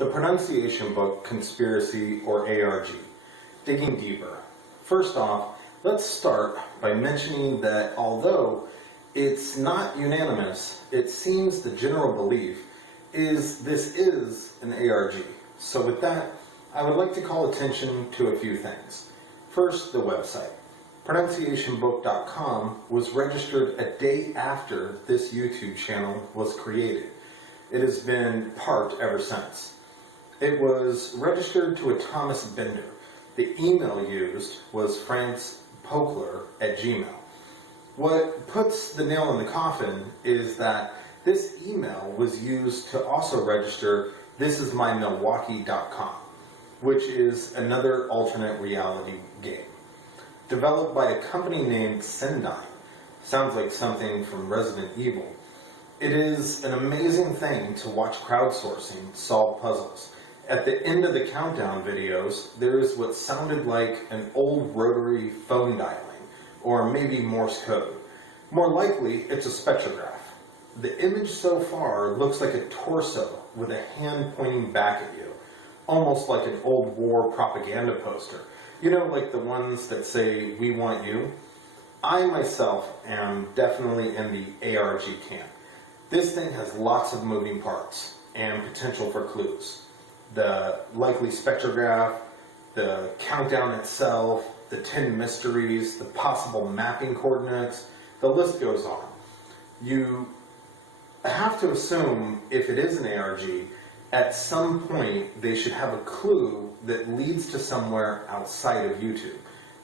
The Pronunciation Book, Conspiracy, or ARG. Digging deeper. First off, let's start by mentioning that although it's not unanimous, it seems the general belief is this is an ARG. So with that, I would like to call attention to a few things. First, the website. Pronunciationbook.com was registered a day after this YouTube channel was created. It has been part ever since. It was registered to a Thomas Bender. The email used was francpokler@gmail. What puts the nail in the coffin is that this email was used to also register thisismymilwaukee.com, which is another alternate reality game. Developed by a company named Sendine. Sounds like something from Resident Evil. It is an amazing thing to watch crowdsourcing solve puzzles. At the end of the countdown videos, there is what sounded like an old rotary phone dialing, or maybe Morse code. More likely, it's a spectrograph. The image so far looks like a torso with a hand pointing back at you, almost like an old war propaganda poster. You know, like the ones that say, "We want you." I myself am definitely in the ARG camp. This thing has lots of moving parts and potential for clues. The likely spectrograph, the countdown itself, the 10 mysteries, the possible mapping coordinates, the list goes on. You have to assume if it is an ARG, at some point they should have a clue that leads to somewhere outside of YouTube,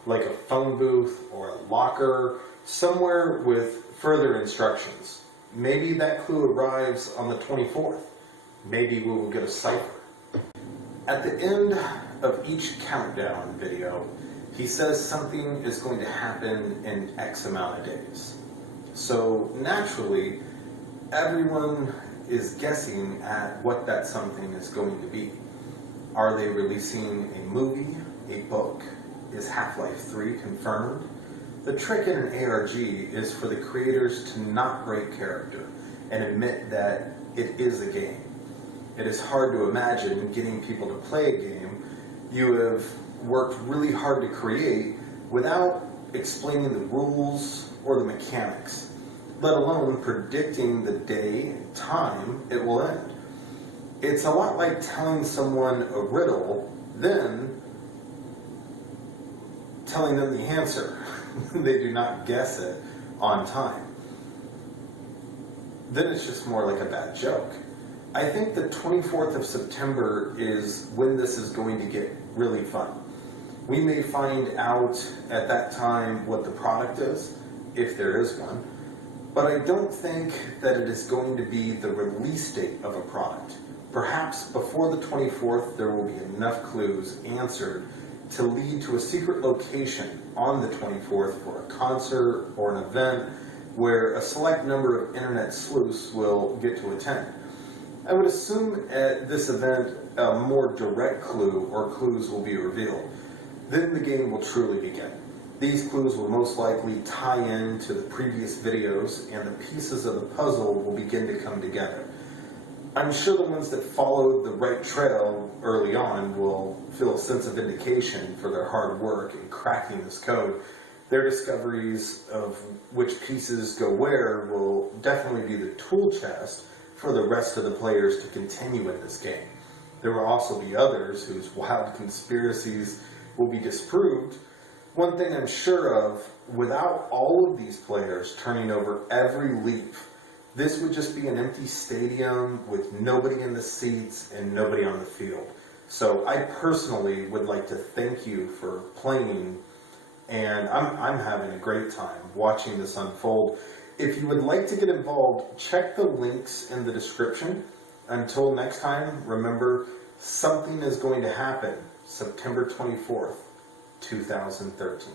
like a phone booth or a locker, somewhere with further instructions. Maybe that clue arrives on the 24th. Maybe we will get a cipher. At the end of each countdown video, he says something is going to happen in X amount of days. So naturally, everyone is guessing at what that something is going to be. Are they releasing a movie, a book? Is Half-Life 3 confirmed? The trick in an ARG is for the creators to not break character and admit that it is a game. It is hard to imagine getting people to play a game you have worked really hard to create without explaining the rules or the mechanics, let alone predicting the day and time it will end. It's a lot like telling someone a riddle, then telling them the answer. They do not guess it on time. Then it's just more like a bad joke. I think the 24th of September is when this is going to get really fun. We may find out at that time what the product is, if there is one, but I don't think that it is going to be the release date of a product. Perhaps before the 24th there will be enough clues answered to lead to a secret location on the 24th for a concert or an event where a select number of internet sleuths will get to attend. I would assume at this event a more direct clue or clues will be revealed. Then the game will truly begin. These clues will most likely tie in to the previous videos and the pieces of the puzzle will begin to come together. I'm sure the ones that followed the right trail early on will feel a sense of vindication for their hard work in cracking this code. Their discoveries of which pieces go where will definitely be the tool chest for the rest of the players to continue in this game. There will also be others whose wild conspiracies will be disproved. One thing I'm sure of, without all of these players turning over every leaf, this would just be an empty stadium with nobody in the seats and nobody on the field. So I personally would like to thank you for playing, and I'm having a great time watching this unfold. If you would like to get involved, check the links in the description. Until next time, remember, something is going to happen September 24th, 2013.